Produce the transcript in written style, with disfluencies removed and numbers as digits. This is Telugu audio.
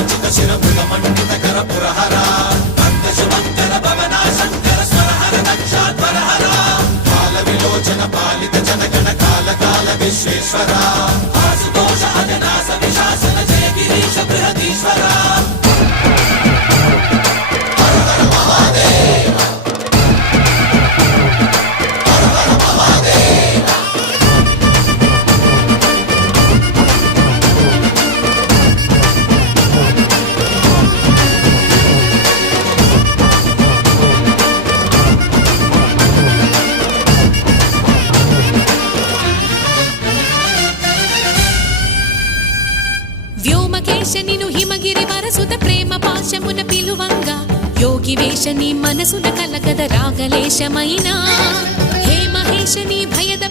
విరాజిత శిరముల మండిత కర పురహర భక్త శుభంకర భవనా శంకర స్వరహర దక్షాధ్వరహర కాల విలోచన పాలిత జనగణ కాల కాల విశ్వేశ్వర ఆశుతోష అజనాస విశాసన జయ గిరీశ బృహదీశ్వర వ్యోమకేశనిను హిమగిరి వరసుత ప్రేమ పాశమున పిలువంగా యోగి వేషని మనసున కలకద రాగలేశమైనా హే మహేశని భయద